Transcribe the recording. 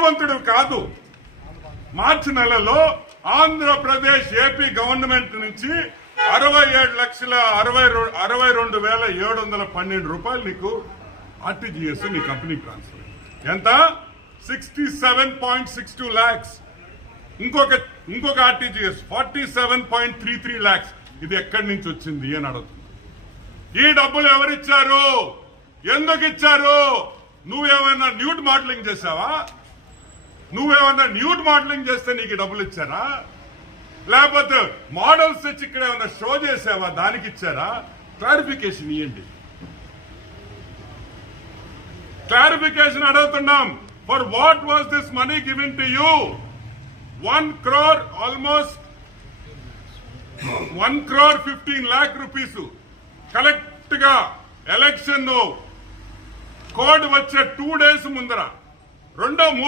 నీతివంతుడు కాదు. మార్చి నెలలో Andhra Pradesh AP government నుంచి 67,62,712 రూపాయలు నీకు ఆర్టీజీఎస్ నీ కంపెనీకి ట్రాన్స్ఫర్. ఎంత? 67.62 lakhs. ఇంకొక ఆర్టీజీఎస్ 47.33 lakhs. ఇది ఎక్కడి నుంచి వచ్చింది అని అడుగుతుంది. ఈ డబ్బులు ఎవరిచ్చారు? ఎందుకు ఇచ్చారు? నువ్వేమైనా న్యూడ్ మోడలింగ్ చేసావా? నువ్వేమన్నా న్యూడ్ మోడలింగ్ చేస్తే నీకు డబ్బులు ఇచ్చారా? లేకపోతే మోడల్స్ తెచ్చి ఇక్కడ ఏమన్నా షో చేసావా? దానికి ఇచ్చారా? క్లారిఫికేషన్ ఇవ్వండి. క్లారిఫికేషన్ అడుగుతున్నాం. For what was this money given to you? 1 crore almost 1,15 lakh rupees collect గా ఎలక్షన్ కోడ్ వచ్చే 2 days ముందర 2